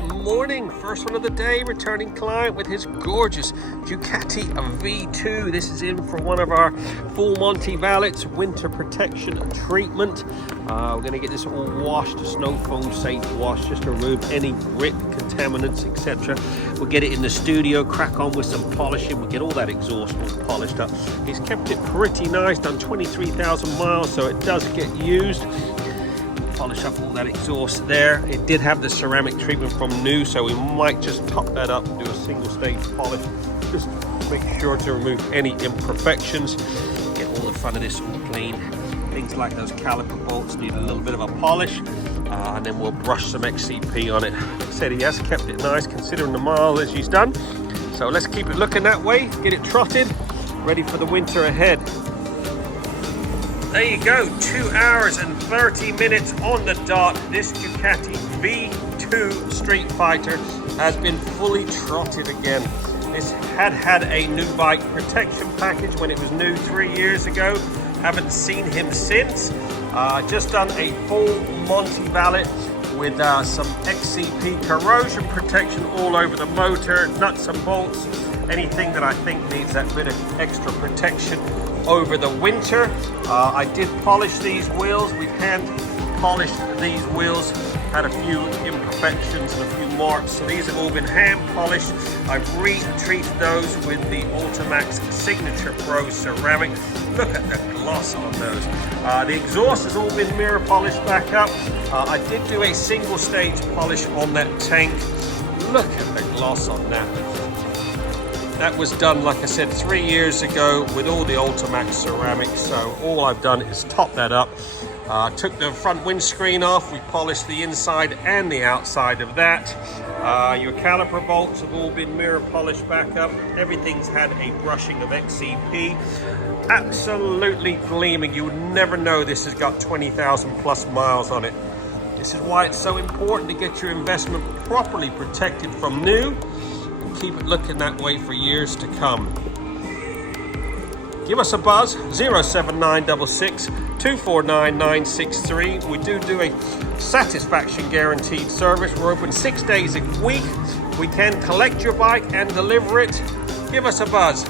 Good morning, first one of the day, returning client with his gorgeous Ducati V2. This is in for one of our full Monty Valets winter protection treatment. We're going to get this all washed, a snow foam safe wash, just to remove any grit, contaminants, etc. We'll get it in the studio, crack on with some polishing, we'll get all that exhaust all polished up. He's kept it pretty nice, done 23,000 miles, so it does get used. Polish up all that exhaust there. It did have the ceramic treatment from new, so we might just top that up and do a single stage polish, just make sure to remove any imperfections, get all the front of this all clean. Things like those caliper bolts need a little bit of a polish, and then we'll brush some XCP on it. Like I said, he has kept it nice considering the mileage he's done, so let's keep it looking that way, get it trotted, ready for the winter ahead. There you go, 2 hours and 30 minutes on the dot. This Ducati V2 Streetfighter has been fully trotted again. This had a new bike protection package when it was new 3 years ago. Haven't seen him since. Just done a full Monty Valet with some XCP corrosion protection all over the motor, nuts and bolts, anything that I think needs that bit of extra protection over the winter. I did polish these wheels. We've hand polished these wheels, had a few imperfections and a few marks, so these have all been hand polished. I've re-treated those with the Ultimax Signature Pro ceramic. Look at the gloss on those. The exhaust has all been mirror polished back up. I did do a single stage polish on that tank. Look at the gloss on that. That was done, like I said, 3 years ago with all the Ultimax ceramics, so all I've done is top that up. Took the front windscreen off, we polished the inside and the outside of that. Your caliper bolts have all been mirror polished back up. Everything's had a brushing of XCP. Absolutely gleaming. You would never know this has got 20,000 plus miles on it. This is why it's so important to get your investment properly protected from new. Keep it looking that way for years to come. Give us a buzz, 07966 249 963. We do a satisfaction guaranteed service. We're open 6 days a week. We can collect your bike and deliver it. Give us a buzz.